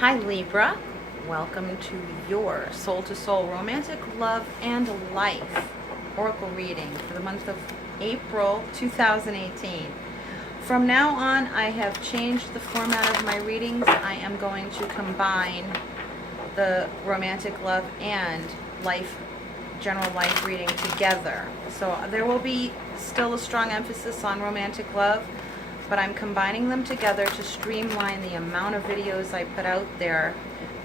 Hi Libra, welcome to your Soul to Soul Romantic Love and Life Oracle reading for the month of April 2018. From now on, I have changed the format of my readings. I am going to combine the romantic love and life, general life reading together. So there will be still a strong emphasis on romantic love, but I'm combining them together to streamline the amount of videos I put out there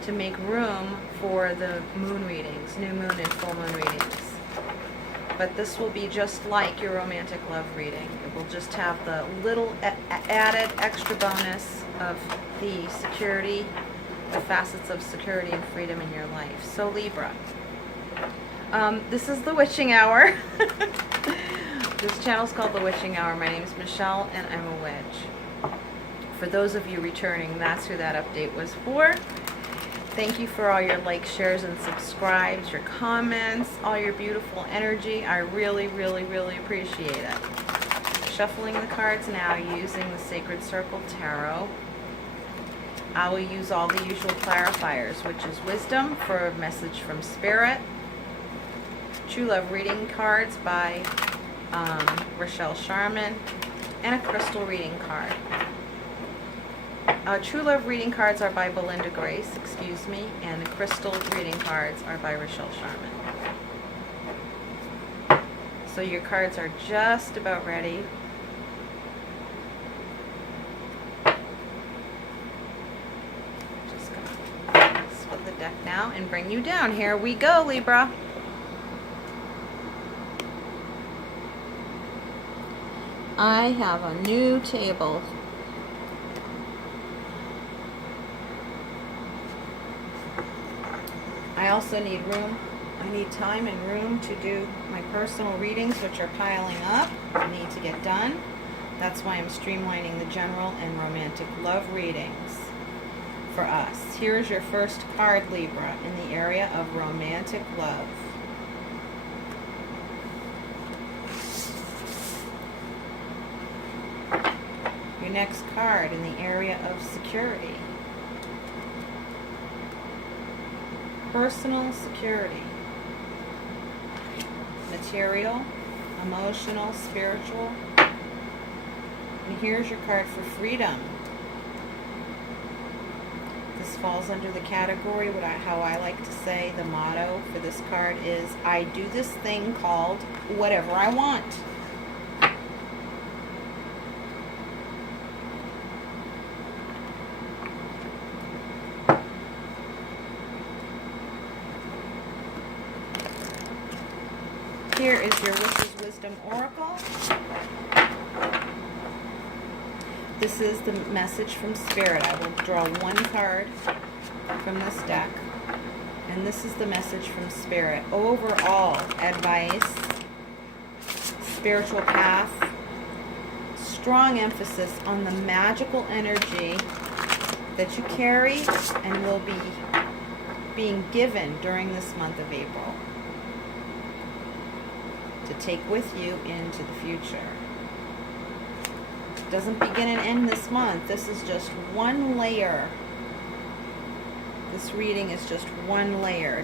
to make room for the moon readings, new moon and full moon readings. But this will be just like your romantic love reading. It will just have the little added extra bonus of the security, the facets of security and freedom in your life. So Libra, this is the witching hour. This channel is called The Witching Hour. My name is Michelle, and I'm a witch. For those of you returning, that's who that update was for. Thank you for all your likes, shares, and subscribes, your comments, all your beautiful energy. I really, really, really appreciate it. Shuffling the cards now using the Sacred Circle Tarot. I will use all the usual clarifiers, which is wisdom for a message from Spirit. True Love reading cards by Rochelle Sharman, and a crystal reading card. True Love reading cards are by Belinda Grace, and the crystal reading cards are by Rochelle Sharman. So your cards are just about ready. Just gonna split the deck now and bring you down. Here we go, Libra. I have a new table. I also need room. I need time and room to do my personal readings, which are piling up. I need to get done. That's why I'm streamlining the general and romantic love readings for us. Here's your first card, Libra, in the area of romantic love. Your next card in the area of security. Personal security. Material, emotional, spiritual. And here's your card for freedom. This falls under the category, how I like to say, the motto for this card is, I do this thing called whatever I want. Here is your Witch's Wisdom Oracle. This is the message from Spirit. I will draw one card from this deck. And this is the message from Spirit. Overall advice, spiritual path, strong emphasis on the magical energy that you carry and will be being given during this month of April, to take with you into the future. It doesn't begin and end this month. This is just one layer. This reading is just one layer.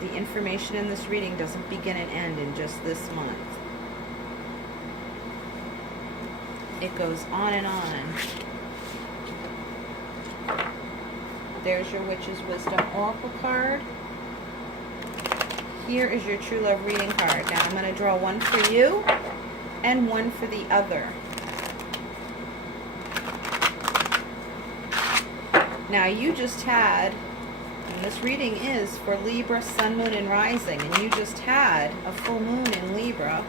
The information in this reading doesn't begin and end in just this month. It goes on and on. There's your Witch's Wisdom Oracle card. Here is your True Love reading card. Now I'm going to draw one for you and one for the other. Now you just had, and this reading is for Libra, Sun, Moon, and Rising, and you just had a full moon in Libra.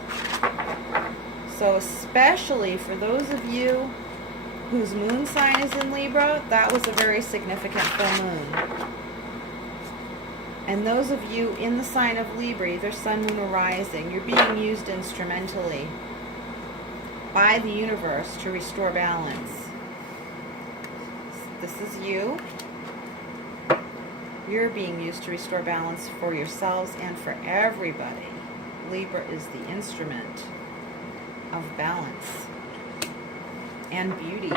So especially for those of you whose moon sign is in Libra, that was a very significant full moon. And those of you in the sign of Libra, either Sun, Moon, or Rising, you're being used instrumentally by the universe to restore balance. This is you. You're being used to restore balance for yourselves and for everybody. Libra is the instrument of balance and beauty.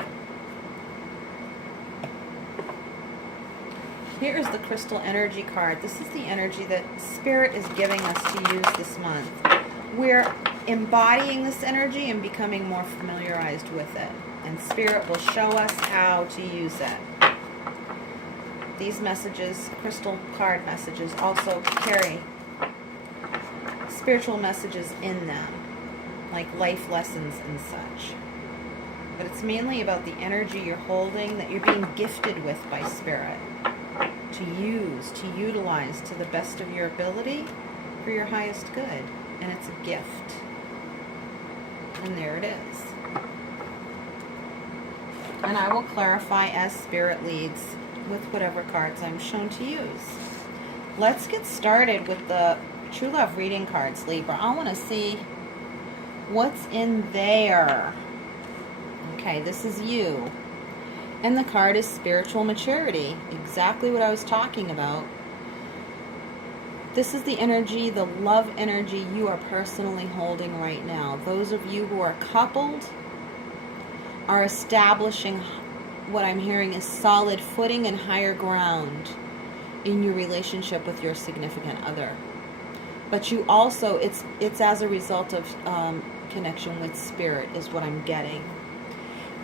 Here is the crystal energy card. This is the energy that Spirit is giving us to use this month. We're embodying this energy and becoming more familiarized with it. And Spirit will show us how to use it. These messages, crystal card messages, also carry spiritual messages in them, like life lessons and such. But it's mainly about the energy you're holding that you're being gifted with by Spirit to use, to utilize to the best of your ability for your highest good. And it's a gift. And there it is. And I will clarify as Spirit leads with whatever cards I'm shown to use. Let's get started with the True Love reading cards, Libra. I want to see what's in there. Okay, this is you. And the card is spiritual maturity. Exactly what I was talking about. This is the energy, the love energy you are personally holding right now. Those of you who are coupled are establishing what I'm hearing is solid footing and higher ground in your relationship with your significant other. But you also, it's as a result of connection with Spirit is what I'm getting.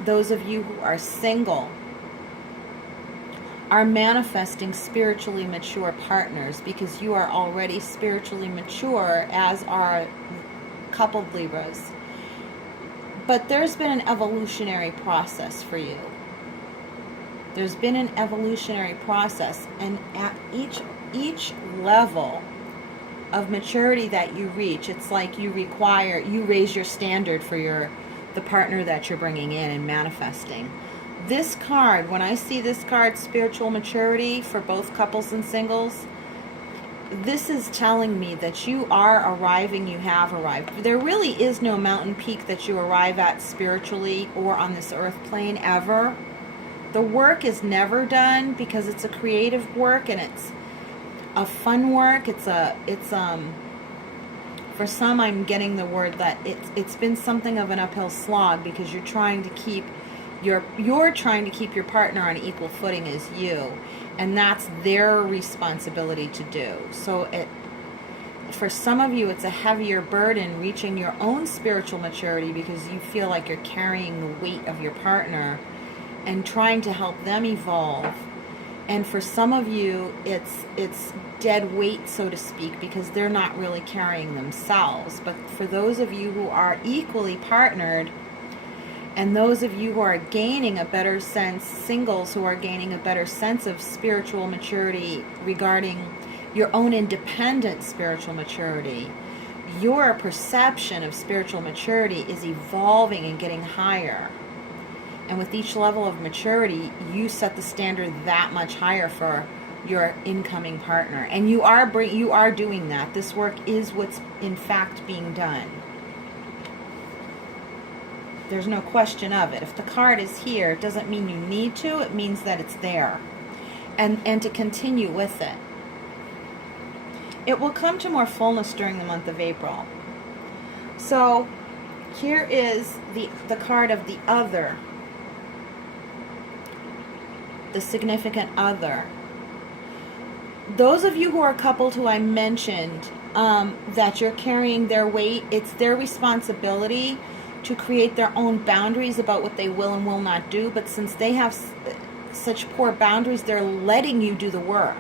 Those of you who are single are manifesting spiritually mature partners because you are already spiritually mature, as are coupled Libras. But there's been an evolutionary process for you. There's been an evolutionary process, and at each level of maturity that you reach, it's like you raise your standard for the partner that you're bringing in and manifesting. This card, when I see this card, spiritual maturity for both couples and singles, this is telling me that you are arriving, you have arrived. There really is no mountain peak that you arrive at spiritually or on this earth plane ever. The work is never done because it's a creative work and it's a fun work. For some, I'm getting the word that it's been something of an uphill slog because you're trying to keep your partner on equal footing as you, and that's their responsibility to do. So for some of you, it's a heavier burden reaching your own spiritual maturity because you feel like you're carrying the weight of your partner and trying to help them evolve. And for some of you, it's dead weight, so to speak, because they're not really carrying themselves. But for those of you who are equally partnered, and those of you who are gaining a better sense, singles who are gaining a better sense of spiritual maturity regarding your own independent spiritual maturity, your perception of spiritual maturity is evolving and getting higher. And with each level of maturity, you set the standard that much higher for your incoming partner. And you are doing that. This work is what's in fact being done. There's no question of it. If the card is here, it doesn't mean you need to. It means that it's there. And to continue with it. It will come to more fullness during the month of April. So here is the card of the other. The significant other. Those of you who are coupled who I mentioned that you're carrying their weight, it's their responsibility to create their own boundaries about what they will and will not do. But since they have such poor boundaries, they're letting you do the work.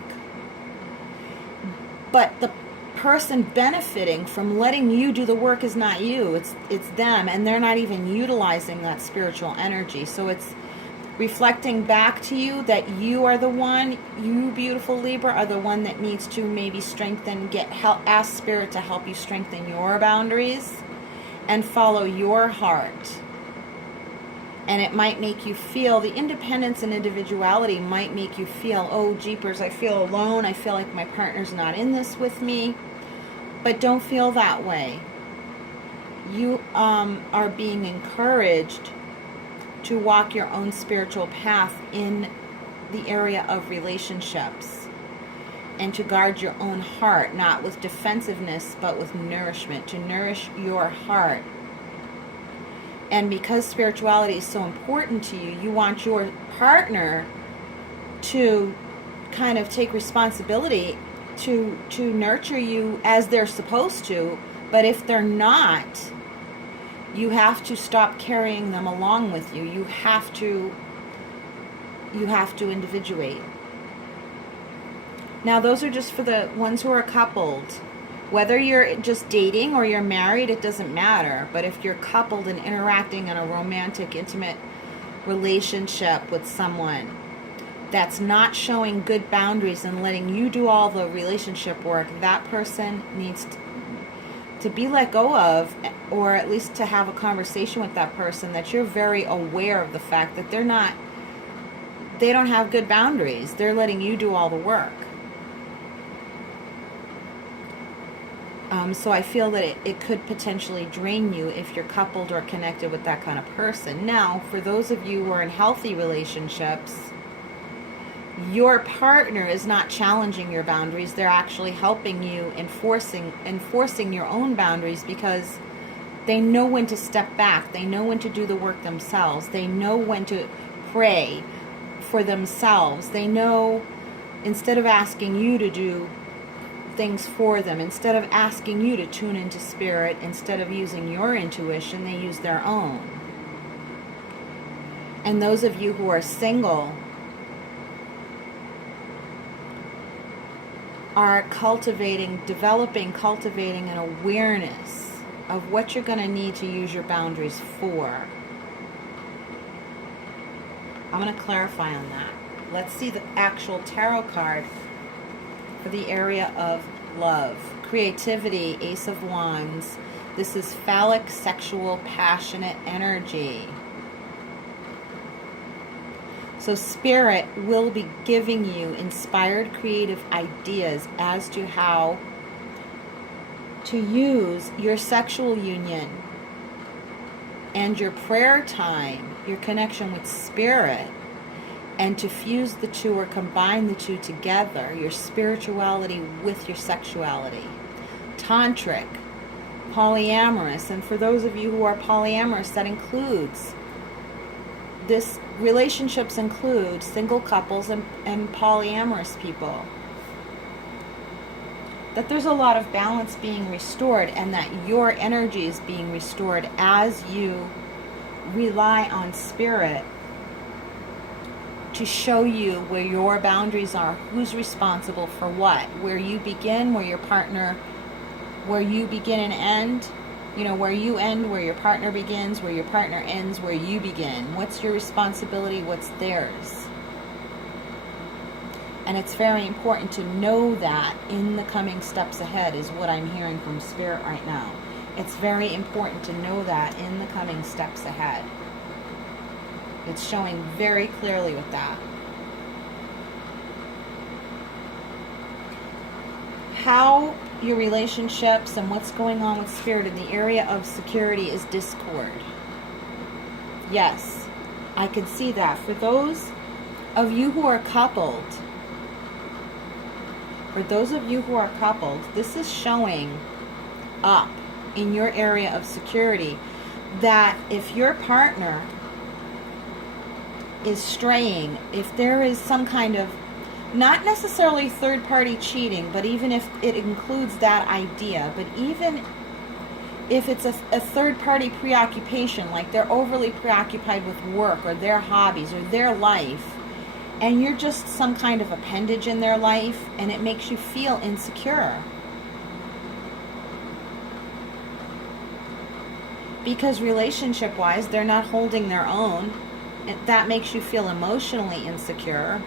But the person benefiting from letting you do the work is not you. It's them, and they're not even utilizing that spiritual energy. So it's reflecting back to you that you are the one, you beautiful Libra, are the one that needs to maybe strengthen, ask Spirit to help you strengthen your boundaries and follow your heart. And it might make you feel, the independence and individuality might make you feel, oh jeepers, I feel alone, I feel like my partner's not in this with me. But don't feel that way. You are being encouraged to walk your own spiritual path in the area of relationships and to guard your own heart, not with defensiveness but with nourishment, to nourish your heart. And because spirituality is so important to you, you want your partner to kind of take responsibility to nurture you as they're supposed to, but if they're not, you have to stop carrying them along with you. You have to individuate. Now, those are just for the ones who are coupled. Whether you're just dating or you're married, it doesn't matter. But if you're coupled and interacting in a romantic, intimate relationship with someone that's not showing good boundaries and letting you do all the relationship work, that person needs to be let go of, or at least to have a conversation with that person that you're very aware of the fact that they don't have good boundaries. They're letting you do all the work. So I feel that it could potentially drain you if you're coupled or connected with that kind of person. Now, for those of you who are in healthy relationships, your partner is not challenging your boundaries. They're actually helping you enforcing your own boundaries, because they know when to step back. They know when to do the work themselves. They know when to pray for themselves. They know, instead of asking you to do things for them, instead of asking you to tune into spirit, instead of using your intuition, they use their own. And those of you who are single are cultivating an awareness of what you're going to need to use your boundaries for. I'm going to clarify on that. Let's see the actual tarot card for the area of love. Creativity, Ace of Wands. This is phallic, sexual, passionate energy. So Spirit will be giving you inspired creative ideas as to how to use your sexual union and your prayer time, your connection with Spirit, and to fuse the two or combine the two together, your spirituality with your sexuality. Tantric, polyamorous, and for those of you who are polyamorous, that includes relationships include single couples and polyamorous people. That there's a lot of balance being restored, and that your energy is being restored as you rely on Spirit to show you where your boundaries are, who's responsible for what, where you begin, where you begin and end, where you end, where your partner begins, where your partner ends, where you begin. What's your responsibility, what's theirs? And it's very important to know that in the coming steps ahead, is what I'm hearing from Spirit right now. It's very important to know that in the coming steps ahead. It's showing very clearly with that. How your relationships and what's going on with Spirit in the area of security is discord. Yes, I can see that. For those of you who are coupled, this is showing up in your area of security, that if your partner is straying, if there is some kind of, not necessarily third-party cheating, but even if it includes that idea, but even if it's a third-party preoccupation, like they're overly preoccupied with work or their hobbies or their life, and you're just some kind of appendage in their life, and it makes you feel insecure. Because relationship-wise, they're not holding their own. That makes you feel emotionally insecure.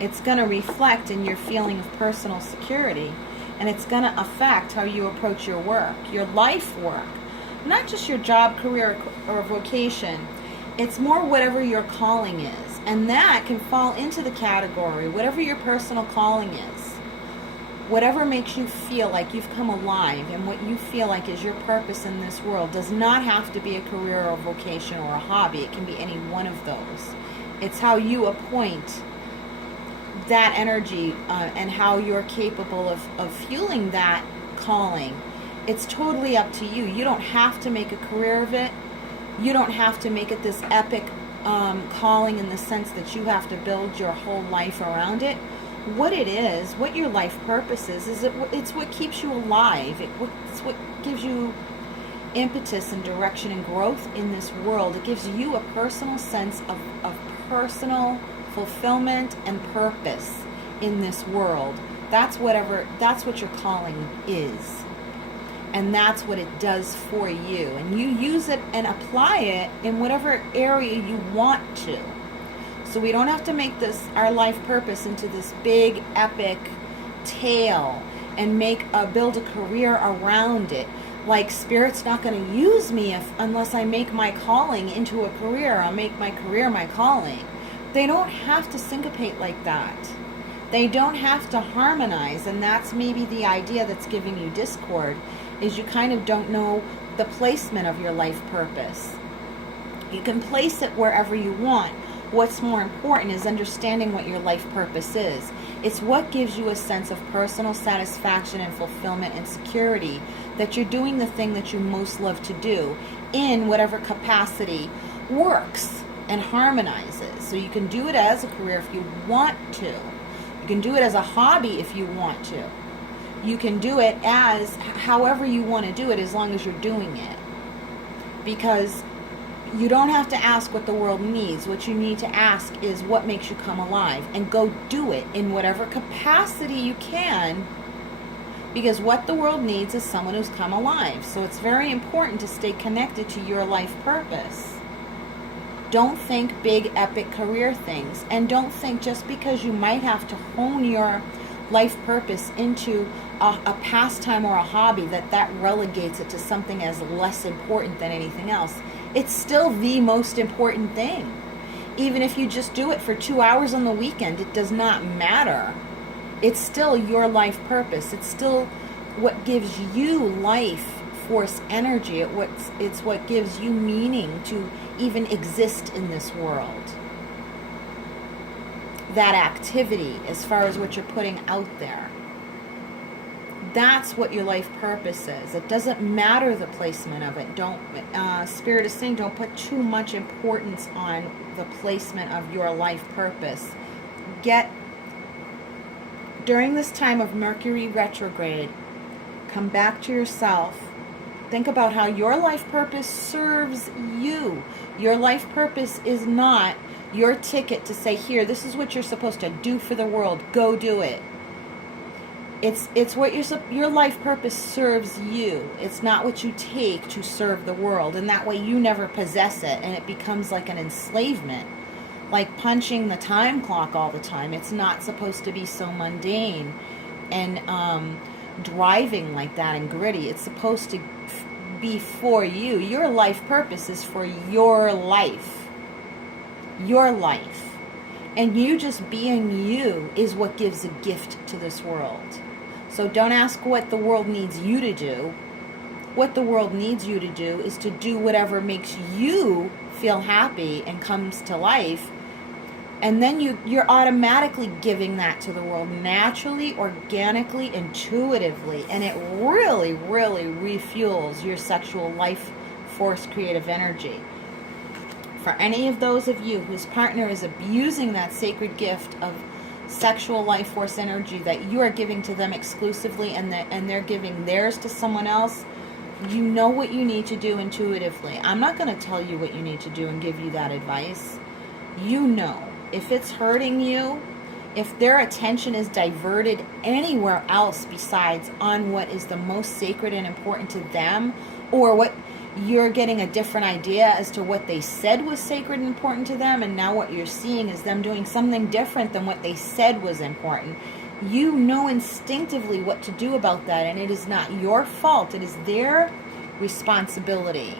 It's going to reflect in your feeling of personal security, and it's going to affect how you approach your work, your life work, not just your job, career, or vocation. It's more whatever your calling is, and that can fall into the category, whatever your personal calling is. Whatever makes you feel like you've come alive, and what you feel like is your purpose in this world does not have to be a career or vocation or a hobby. It can be any one of those. It's how you appoint that energy and how you're capable of fueling that calling. It's totally up to you. You don't have to make a career of it. You don't have to make it this epic calling in the sense that you have to build your whole life around it. What it is, what your life purpose is it's what keeps you alive. It's what gives you impetus and direction and growth in this world. It gives you a personal sense of personal fulfillment and purpose in this world. That's what your calling is. And that's what it does for you. And you use it and apply it in whatever area you want to. So we don't have to make this our life purpose into this big epic tale and build a career around it. Like, Spirit's not going to use me unless I make my calling into a career. I'll make my career my calling. They don't have to syncopate like that. They don't have to harmonize. And that's maybe the idea that's giving you discord, is you kind of don't know the placement of your life purpose. You can place it wherever you want. What's more important is understanding what your life purpose is. It's what gives you a sense of personal satisfaction and fulfillment and security, that you're doing the thing that you most love to do in whatever capacity works and harmonizes. So you can do it as a career if you want to. You can do it as a hobby if you want to. You can do it as however you want to do it, as long as you're doing it. Because you don't have to ask what the world needs. What you need to ask is what makes you come alive, and go do it in whatever capacity you can, because what the world needs is someone who's come alive. So it's very important to stay connected to your life purpose. Don't think big epic career things, and don't think just because you might have to hone your life purpose into a pastime or a hobby that relegates it to something as less important than anything else. It's still the most important thing. Even if you just do it for 2 hours on the weekend, it does not matter. It's still your life purpose. It's still what gives you life force energy. It's what gives you meaning to even exist in this world. That activity, as far as what you're putting out there. That's what your life purpose is. It doesn't matter the placement of it. Spirit is saying, don't put too much importance on the placement of your life purpose. During this time of Mercury retrograde, come back to yourself. Think about how your life purpose serves you. Your life purpose is not your ticket to say, here, this is what you're supposed to do for the world. Go do it. It's what your life purpose serves you. It's not what you take to serve the world. And that way you never possess it, and it becomes like an enslavement. Like punching the time clock all the time. It's not supposed to be so mundane and driving like that and gritty. It's supposed to be for you. Your life purpose is for your life. Your life. And you just being you is what gives a gift to this world. So don't ask what the world needs you to do. What the world needs you to do is to do whatever makes you feel happy and comes to life. And then you're automatically giving that to the world naturally, organically, intuitively. And it really, really refuels your sexual life force creative energy. For any of those of you whose partner is abusing that sacred gift of sexual life force energy that you are giving to them exclusively, and they're giving theirs to someone else, you know what you need to do intuitively. I'm not going to tell you what you need to do and give you that advice. You know. If it's hurting you, if their attention is diverted anywhere else besides on what is the most sacred and important to them, or what you're getting a different idea as to what they said was sacred and important to them, and now what you're seeing is them doing something different than what they said was important, you know instinctively what to do about that, and it is not your fault. It is their responsibility.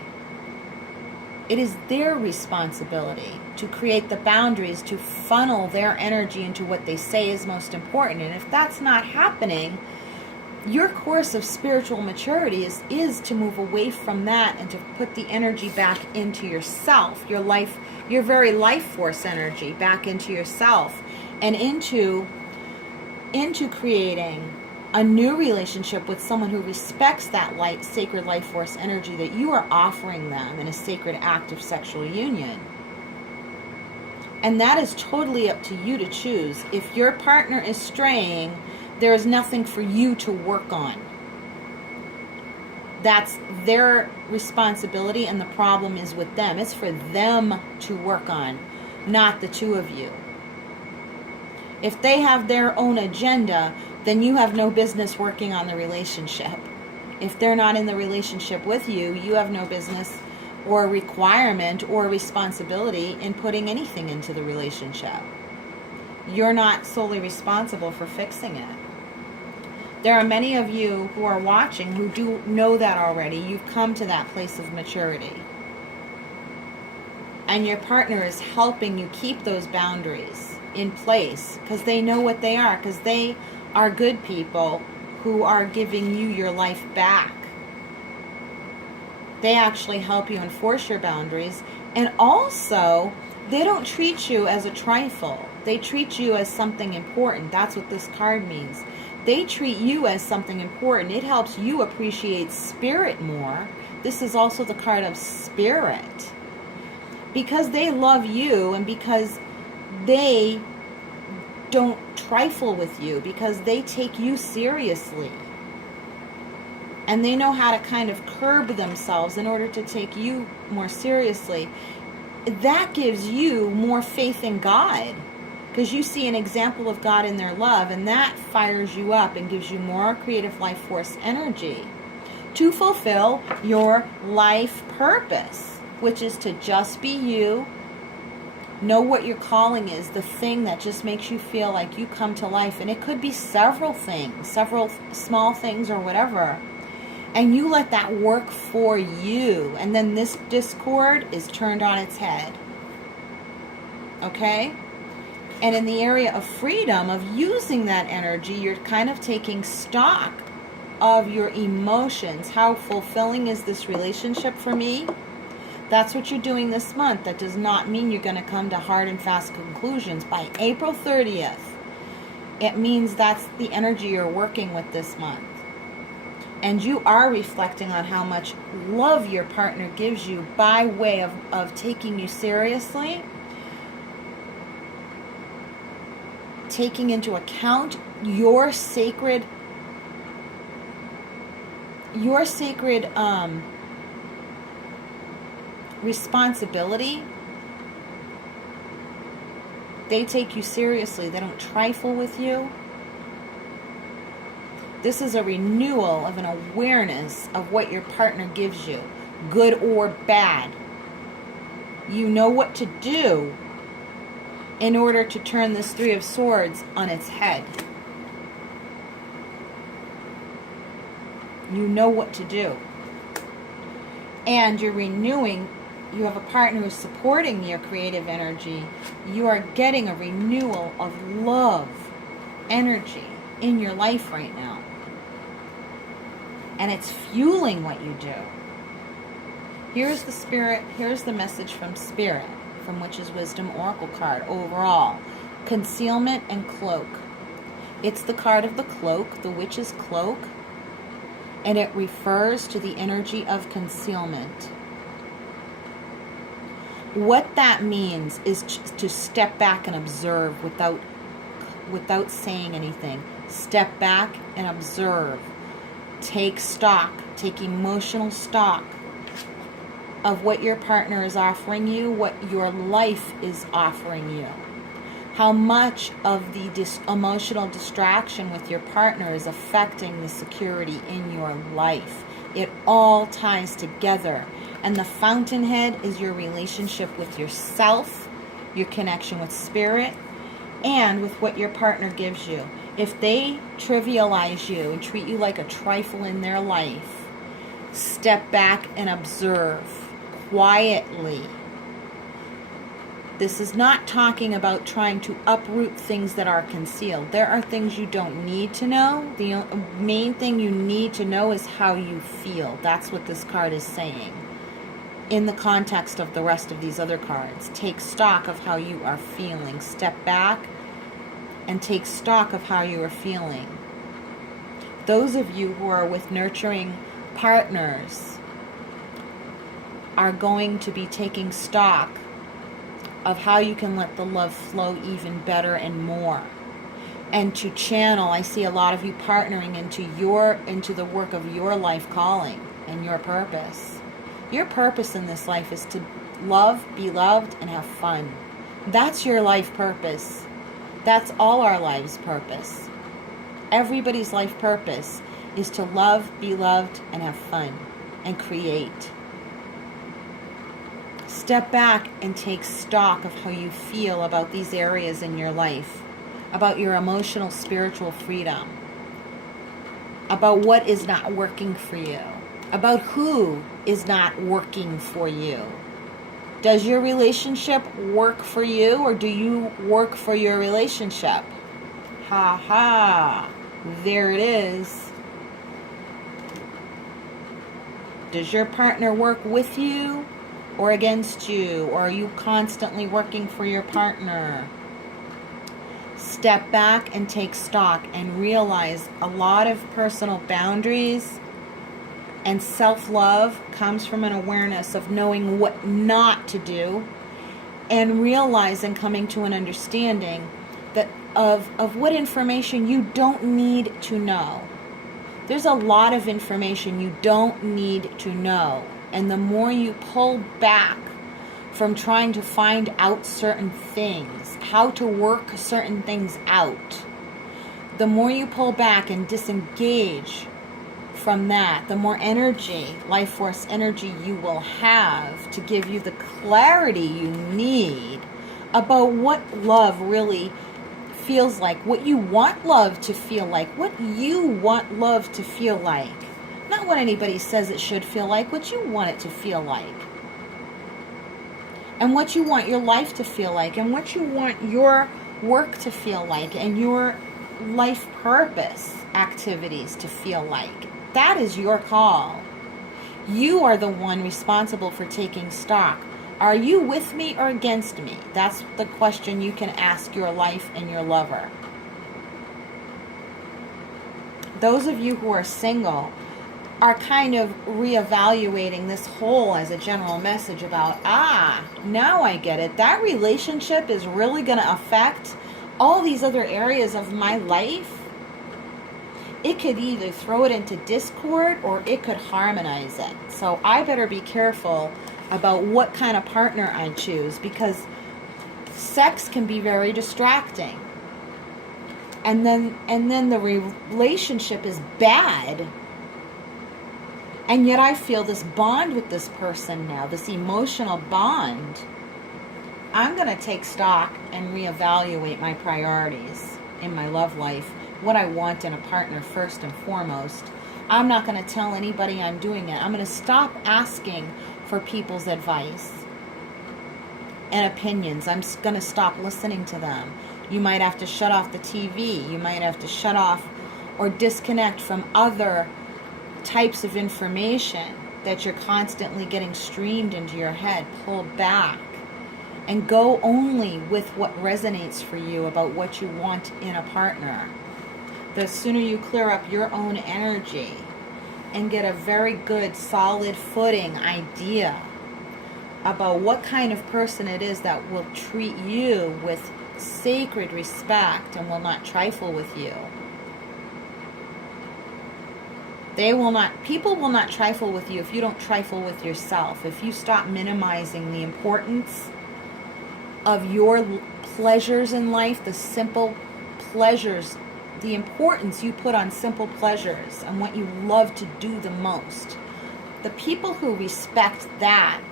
It is their responsibility to create the boundaries, to funnel their energy into what they say is most important. And if that's not happening, your course of spiritual maturity is to move away from that and to put the energy back into yourself, your life, your very life force energy back into yourself, and into creating a new relationship with someone who respects that light, sacred life force energy that you are offering them in a sacred act of sexual union. And that is totally up to you to choose. If your partner is straying, there is nothing for you to work on. That's their responsibility, and the problem is with them. It's for them to work on, not the two of you. If they have their own agenda, then you have no business working on the relationship. If they're not in the relationship with you, you have no business or requirement or responsibility in putting anything into the relationship. You're not solely responsible for fixing it. There are many of you who are watching who do know that already. You've come to that place of maturity. And your partner is helping you keep those boundaries in place because they know what they are, because they are good people who are giving you your life back. They actually help you enforce your boundaries. And also, they don't treat you as a trifle. They treat you as something important. That's what this card means. They treat you as something important. It helps you appreciate spirit more. This is also the card of spirit. Because they love you and because they don't trifle with you, because they take you seriously. And they know how to kind of curb themselves in order to take you more seriously. That gives you more faith in God, because you see an example of God in their love, and that fires you up and gives you more creative life force energy to fulfill your life purpose, which is to just be you. Know what your calling is, the thing that just makes you feel like you come to life. And it could be several things, several small things or whatever. And you let that work for you. And then this discord is turned on its head. Okay? And in the area of freedom, of using that energy, you're kind of taking stock of your emotions. How fulfilling is this relationship for me? That's what you're doing this month. That does not mean you're going to come to hard and fast conclusions by April 30th. It means that's the energy you're working with this month. And you are reflecting on how much love your partner gives you by way of taking you seriously, taking into account your sacred responsibility. They take you seriously. They don't trifle with you. This is a renewal of an awareness of what your partner gives you, good or bad. You know what to do in order to turn this Three of Swords on its head. You know what to do. And you're renewing. You have a partner who's supporting your creative energy. You are getting a renewal of love energy in your life right now. And it's fueling what you do. Here's the spirit, here's the message from Spirit, from Witch's Wisdom Oracle card overall. Concealment and cloak. It's the card of the cloak, the witch's cloak, and it refers to the energy of concealment. What that means is to step back and observe without saying anything. Step back and observe. Take stock, take emotional stock of what your partner is offering you, what your life is offering you. How much of the emotional distraction with your partner is affecting the security in your life. It all ties together. And the fountainhead is your relationship with yourself, your connection with spirit, and with what your partner gives you. If they trivialize you and treat you like a trifle in their life, step back and observe quietly. This is not talking about trying to uproot things that are concealed. There are things you don't need to know. The main thing you need to know is how you feel. That's what this card is saying. In the context of the rest of these other cards, take stock of how you are feeling. Step back and take stock of how you are feeling. Those of you who are with nurturing partners are going to be taking stock of how you can let the love flow even better and more. And to channel, I see a lot of you partnering into the work of your life calling and your purpose. Your purpose in this life is to love, be loved, and have fun. That's your life purpose. That's all our lives' purpose. Everybody's life purpose is to love, be loved, and have fun, and create. Step back and take stock of how you feel about these areas in your life, about your emotional, spiritual freedom, about what is not working for you, about who is not working for you. Does your relationship work for you, or do you work for your relationship? Ha ha, there it is. Does your partner work with you or against you, or are you constantly working for your partner? Step back and take stock and realize a lot of personal boundaries and self-love comes from an awareness of knowing what not to do, and realizing, coming to an understanding that of what information you don't need to know. There's a lot of information you don't need to know. And the more you pull back from trying to find out certain things, how to work certain things out, the more you pull back and disengage from that, the more energy, life force energy you will have to give you the clarity you need about what love really feels like, what you want love to feel like, what you want love to feel like. Not what anybody says it should feel like, what you want it to feel like. And what you want your life to feel like, and what you want your work to feel like, and your life purpose activities to feel like. That is your call. You are the one responsible for taking stock. Are you with me or against me? That's the question you can ask your life and your lover. Those of you who are single are kind of reevaluating this whole as a general message about, now I get it. That relationship is really going to affect all these other areas of my life. It could either throw it into discord or it could harmonize it. So I better be careful about what kind of partner I choose, because sex can be very distracting. And then the relationship is bad. And yet I feel this bond with this person now, this emotional bond. I'm going to take stock and reevaluate my priorities in my love life, what I want in a partner first and foremost. I'm not going to tell anybody I'm doing it. I'm going to stop asking for people's advice and opinions. I'm going to stop listening to them. You might have to shut off the TV. You might have to shut off or disconnect from other types of information that you're constantly getting streamed into your head. Pull back and go only with what resonates for you about what you want in a partner. The sooner you clear up your own energy and get a very good solid footing idea about what kind of person it is that will treat you with sacred respect and will not trifle with you. People will not trifle with you if you don't trifle with yourself. If you stop minimizing the importance of your pleasures in life, the simple pleasures, the importance you put on simple pleasures and what you love to do the most. The people who respect that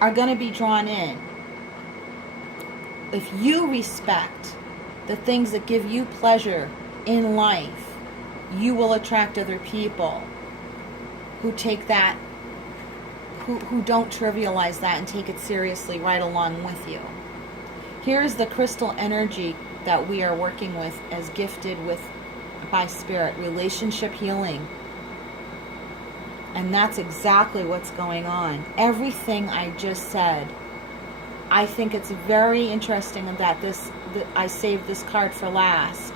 are going to be drawn in. If you respect the things that give you pleasure in life, you will attract other people who take that, who don't trivialize that and take it seriously right along with you. Here's the crystal energy that we are working with as gifted with by Spirit, relationship healing. And that's exactly what's going on. Everything I just said, I think it's very interesting that I saved this card for last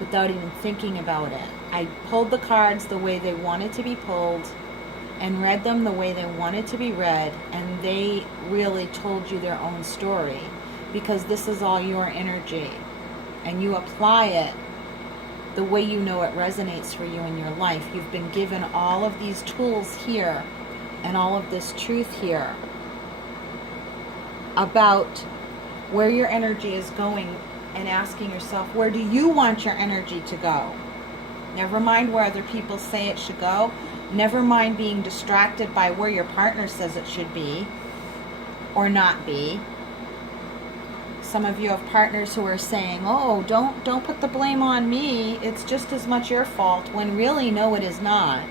without even thinking about it. I pulled the cards the way they wanted to be pulled, and read them the way they wanted to be read, and they really told you their own story, because this is all your energy, and you apply it the way you know it resonates for you in your life. You've been given all of these tools here and all of this truth here about where your energy is going, and asking yourself, where do you want your energy to go? Never mind where other people say it should go. Never mind being distracted by where your partner says it should be or not be. Some of you have partners who are saying, oh, don't put the blame on me. It's just as much your fault, when really, no, it is not.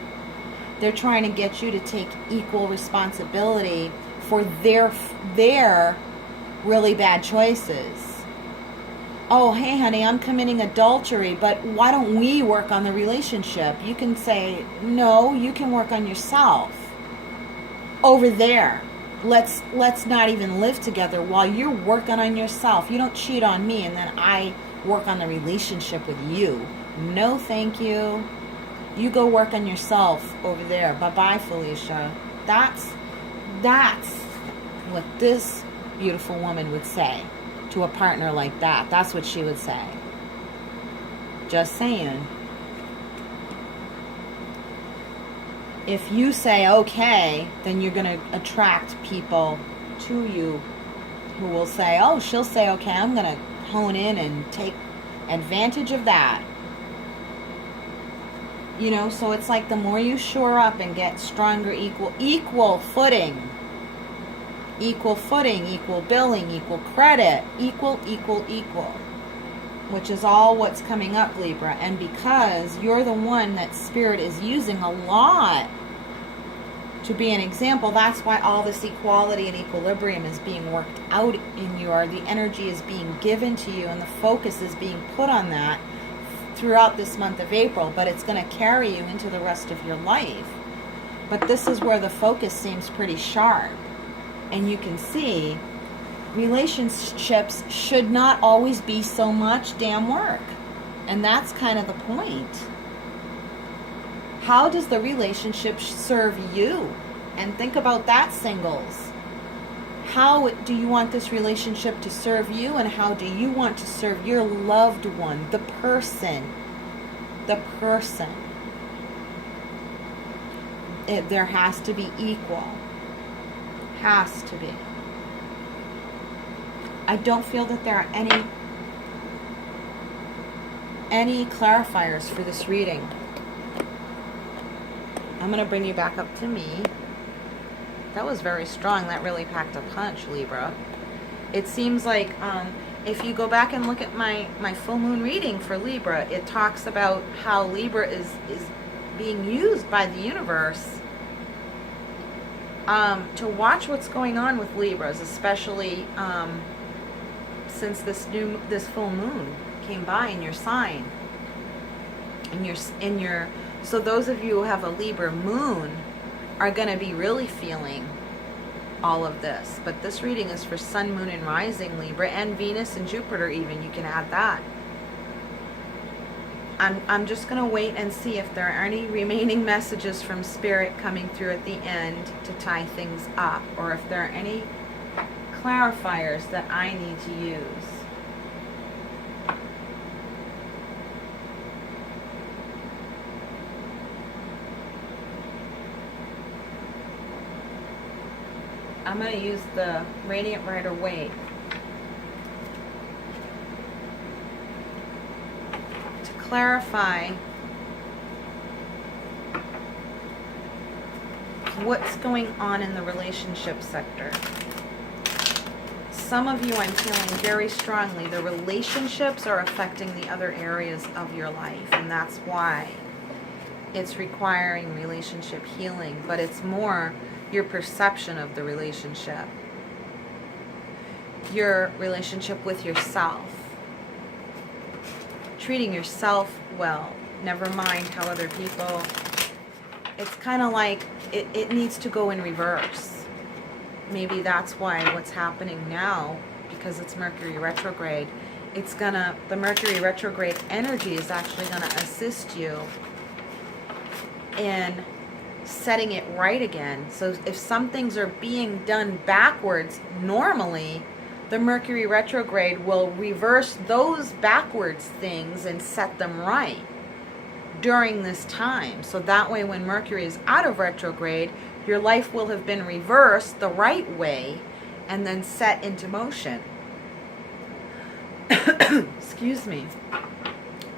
They're trying to get you to take equal responsibility for their really bad choices. Oh, hey, honey, I'm committing adultery, but why don't we work on the relationship? You can say, no, you can work on yourself. Over there, let's not even live together while you're working on yourself. You don't cheat on me and then I work on the relationship with you. No, thank you. You go work on yourself over there. Bye-bye, Felicia. That's what this beautiful woman would say to a partner like that. That's what she would say. Just saying. If you say okay, then you're going to attract people to you who will say, oh, she'll say okay, I'm going to hone in and take advantage of that. You know, so it's like the more you shore up and get stronger, equal footing, equal billing, equal credit, equal, which is all what's coming up, Libra. And because you're the one that Spirit is using a lot to be an example, that's why all this equality and equilibrium is being worked out in the energy is being given to you, and the focus is being put on that throughout this month of April, but it's going to carry you into the rest of your life. But this is where the focus seems pretty sharp. And you can see relationships should not always be so much damn work. And that's kind of the point. How does the relationship serve you? And think about that, singles. How do you want this relationship to serve you, and how do you want to serve your loved one, the person? There has to be equal. Has to be. I don't feel that there are any clarifiers for this reading. I'm going to bring you back up to me. That was very strong. That really packed a punch, Libra. It seems like if you go back and look at my full moon reading for Libra, it talks about how Libra is being used by the universe to watch what's going on with Libras, especially since this full moon came by in your sign. So those of you who have a Libra moon are going to be really feeling all of this. But this reading is for Sun, Moon, and Rising Libra, and Venus and Jupiter even. You can add that. I'm just going to wait and see if there are any remaining messages from Spirit coming through at the end to tie things up, or if there are any clarifiers that I need to use. I'm going to use the Radiant Rider Waite to clarify what's going on in the relationship sector. Some of you, I'm feeling very strongly, the relationships are affecting the other areas of your life, and that's why it's requiring relationship healing, but it's more your perception of the relationship, your relationship with yourself, treating yourself well, never mind how other people. It's kind of like it needs to go in reverse. Maybe that's why what's happening now, because it's Mercury retrograde, the Mercury retrograde energy is actually gonna assist you in setting it right again. So if some things are being done backwards normally, the Mercury retrograde will reverse those backwards things and set them right during this time. So that way when Mercury is out of retrograde, your life will have been reversed the right way and then set into motion. Excuse me.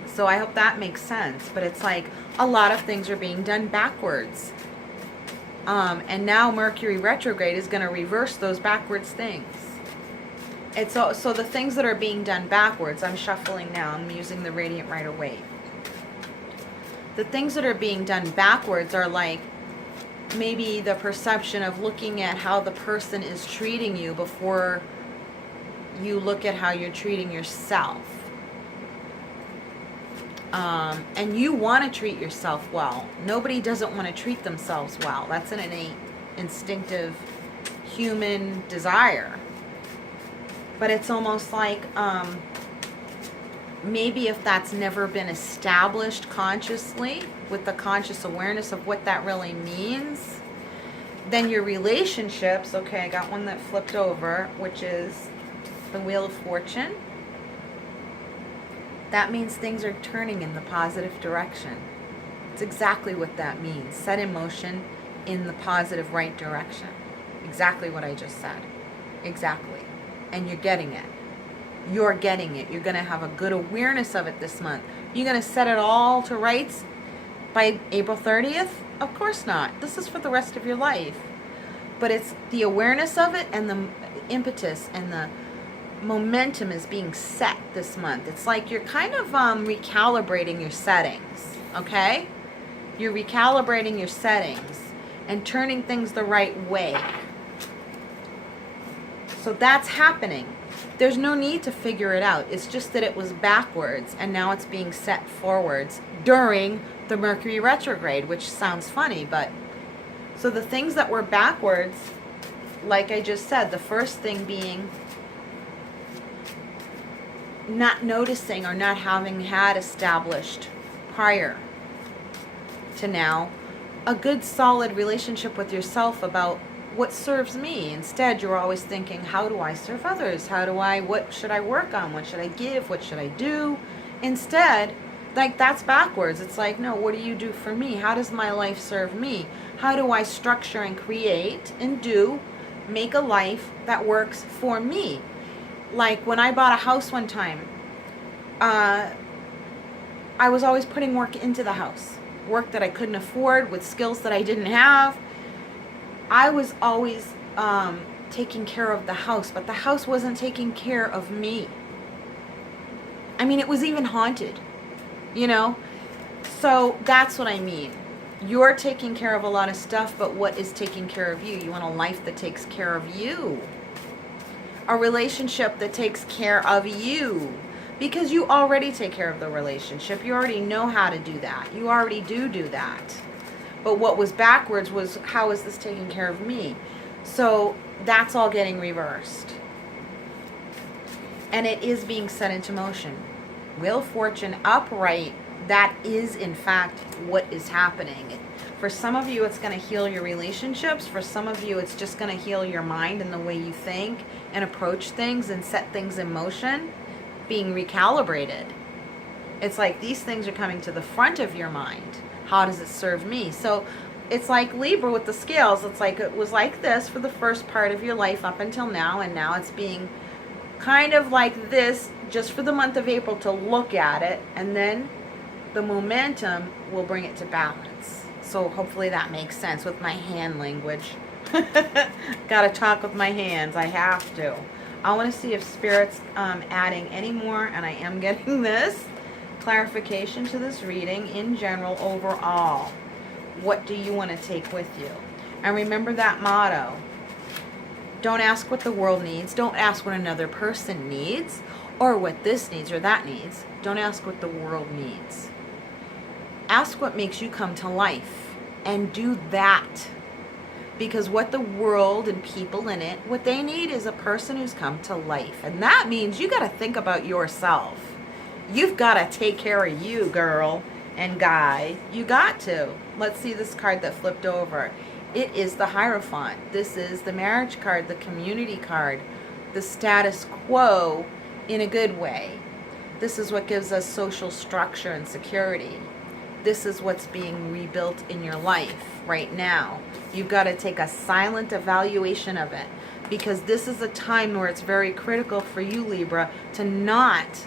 So I hope that makes sense. But it's like a lot of things are being done backwards. And now Mercury retrograde is going to reverse those backwards things. It's so the things that are being done backwards, I'm shuffling now. I'm using the Radiant Rider-Waite. The things that are being done backwards are like maybe the perception of looking at how the person is treating you before you look at how you're treating yourself. And you want to treat yourself well. Nobody doesn't want to treat themselves well. That's an innate, instinctive human desire. But it's almost like maybe if that's never been established consciously, with the conscious awareness of what that really means, then your relationships, okay, I got one that flipped over, which is the Wheel of Fortune. That means things are turning in the positive direction. It's exactly what that means. Set in motion in the positive right direction. Exactly what I just said. Exactly. And you're getting it. You're getting it. You're going to have a good awareness of it this month. You're going to set it all to rights by April 30th? Of course not. This is for the rest of your life. But it's the awareness of it and the impetus and the momentum is being set this month. It's like you're kind of recalibrating your settings, okay? You're recalibrating your settings and turning things the right way. So that's happening. There's no need to figure it out. It's just that it was backwards and now it's being set forwards during the Mercury retrograde, which sounds funny, but so the things that were backwards, like I just said, the first thing being not noticing or not having had established prior to now a good solid relationship with yourself about what serves me. Instead, you're always thinking, how do I serve others? What should I work on? What should I give? What should I do? Instead, like that's backwards. It's like, no, what do you do for me? How does my life serve me? How do I structure and create and make a life that works for me? Like when I bought a house one time, I was always putting work into the house. Work that I couldn't afford with skills that I didn't have. I was always taking care of the house, but the house wasn't taking care of me. I mean, it was even haunted, you know? So that's what I mean. You're taking care of a lot of stuff, but what is taking care of you? You want a life that takes care of you. A relationship that takes care of you. Because you already take care of the relationship. You already know how to do that. You already do that. But what was backwards was, how is this taking care of me? So that's all getting reversed. And it is being set into motion. Wheel of Fortune upright, that is in fact what is happening. For some of you, it's going to heal your relationships. For some of you, it's just going to heal your mind and the way you think and approach things and set things in motion, being recalibrated. It's like these things are coming to the front of your mind. How does it serve me? So it's like Libra with the scales. It's like it was like this for the first part of your life up until now, and now it's being kind of like this just for the month of April to look at it, and then the momentum will bring it to balance. So hopefully that makes sense with my hand language. Gotta talk with my hands. I have to. I want to see if Spirit's adding any more, and I am getting this clarification to this reading in general overall. What do you want to take with you? And remember that motto. Don't ask what the world needs. Don't ask what another person needs or what this needs or that needs. Don't ask what the world needs. Ask what makes you come to life and do that. Because what the world and people in it, what they need is a person who's come to life. And that means you got to think about yourself. You've got to take care of you, girl. and guide, you got to. Let's see this card that flipped over. It is the Hierophant. This is the marriage card, the community card, the status quo in a good way. This is what gives us social structure and security. This is what's being rebuilt in your life right now. You've got to take a silent evaluation of it, because this is a time where it's very critical for you, Libra, to not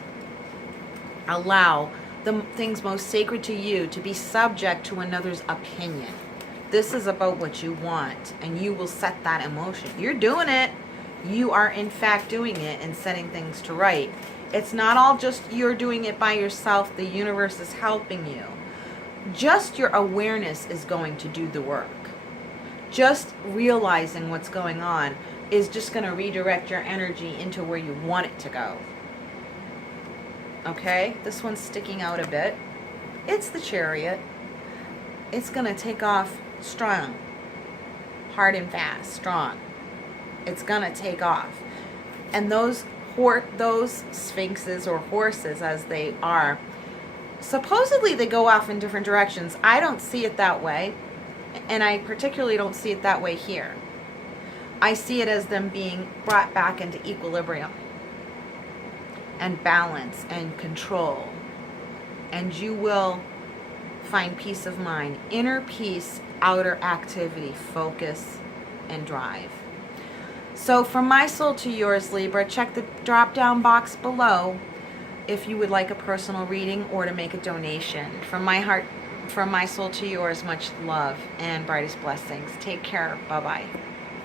allow the things most sacred to you to be subject to another's opinion. This is about what you want, and you will set that emotion. You're doing it. You are, in fact, doing it and setting things to right. It's not all just you're doing it by yourself. The universe is helping you. Just your awareness is going to do the work. Just realizing what's going on is just going to redirect your energy into where you want it to go. Okay? This one's sticking out a bit. It's the Chariot. It's going to take off strong. Hard and fast. Strong. It's going to take off. And those sphinxes, or horses as they are, supposedly they go off in different directions. I don't see it that way. And I particularly don't see it that way here. I see it as them being brought back into equilibrium and balance and control. And you will find peace of mind, inner peace, outer activity, focus, and drive. So from my soul to yours, Libra, check the drop-down box below if you would like a personal reading or to make a donation. From my heart, from my soul to yours, much love and brightest blessings. Take care. Bye-bye.